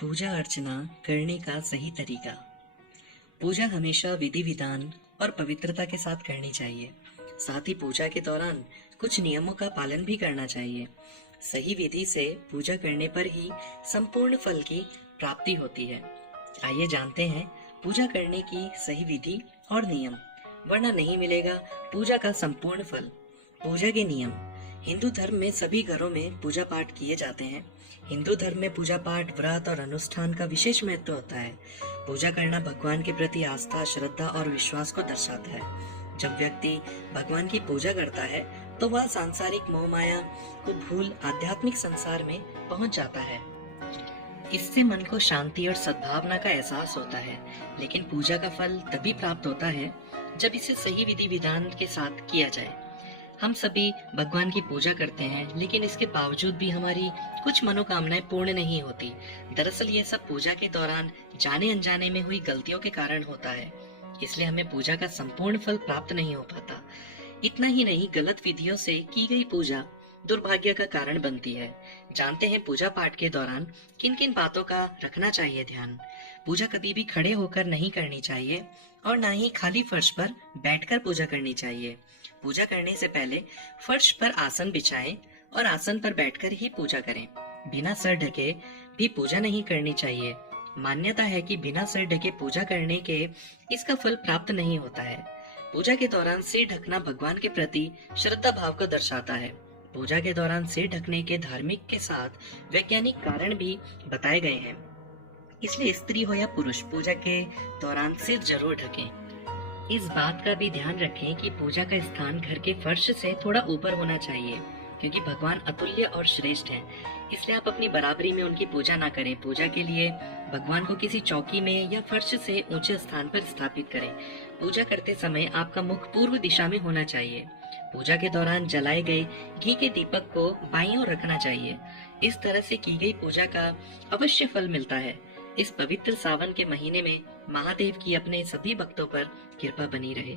पूजा अर्चना करने का सही तरीका। पूजा हमेशा विधि विधान और पवित्रता के साथ करनी चाहिए। साथ ही पूजा के दौरान कुछ नियमों का पालन भी करना चाहिए। सही विधि से पूजा करने पर ही संपूर्ण फल की प्राप्ति होती है। आइए जानते हैं पूजा करने की सही विधि और नियम, वरना नहीं मिलेगा पूजा का संपूर्ण फल। पूजा के नियम। हिंदू धर्म में सभी घरों में पूजा पाठ किए जाते हैं। हिंदू धर्म में पूजा पाठ, व्रत और अनुष्ठान का विशेष महत्व होता है। पूजा करना भगवान के प्रति आस्था, श्रद्धा और विश्वास को दर्शाता है। जब व्यक्ति भगवान की पूजा करता है तो वह सांसारिक मोह माया को भूल आध्यात्मिक संसार में पहुंच जाता है। इससे मन को शांति और सद्भावना का एहसास होता है। लेकिन पूजा का फल तभी प्राप्त होता है जब इसे सही विधि विधान के साथ किया जाए। हम सभी भगवान की पूजा करते हैं, लेकिन इसके बावजूद भी हमारी कुछ मनोकामनाएं पूर्ण नहीं होती। दरअसल ये सब पूजा के दौरान जाने अनजाने में हुई गलतियों के कारण होता है। इसलिए हमें पूजा का संपूर्ण फल प्राप्त नहीं हो पाता। इतना ही नहीं, गलत विधियों से की गई पूजा दुर्भाग्य का कारण बनती है। जानते हैं पूजा पाठ के दौरान किन किन बातों का रखना चाहिए ध्यान। पूजा कभी भी खड़े होकर नहीं करनी चाहिए और ना ही खाली फर्श पर बैठकर पूजा करनी चाहिए। पूजा करने से पहले फर्श पर आसन बिछाएं और आसन पर बैठकर ही पूजा करें। बिना सर ढके भी पूजा नहीं करनी चाहिए। मान्यता है कि बिना सर ढके पूजा करने के इसका फल प्राप्त नहीं होता है। पूजा के दौरान सिर ढकना भगवान के प्रति श्रद्धा भाव को दर्शाता है। पूजा के दौरान सिर ढकने के धार्मिक के साथ वैज्ञानिक कारण भी बताए गए हैं। इसलिए स्त्री हो या पुरुष पूजा के दौरान सिर जरूर ढकें। इस बात का भी ध्यान रखें कि पूजा का स्थान घर के फर्श से थोड़ा ऊपर होना चाहिए, क्योंकि भगवान अतुल्य और श्रेष्ठ हैं। इसलिए आप अपनी बराबरी में उनकी पूजा ना करें। पूजा के लिए भगवान को किसी चौकी में या फर्श से ऊंचे स्थान पर स्थापित करें। पूजा करते समय आपका मुख पूर्व दिशा में होना चाहिए। पूजा के दौरान जलाए गए घी के दीपक को बाईं ओर रखना चाहिए। इस तरह से की गई पूजा का अवश्य फल मिलता है। इस पवित्र सावन के महीने में महादेव की अपने सभी भक्तों पर कृपा बनी रहे।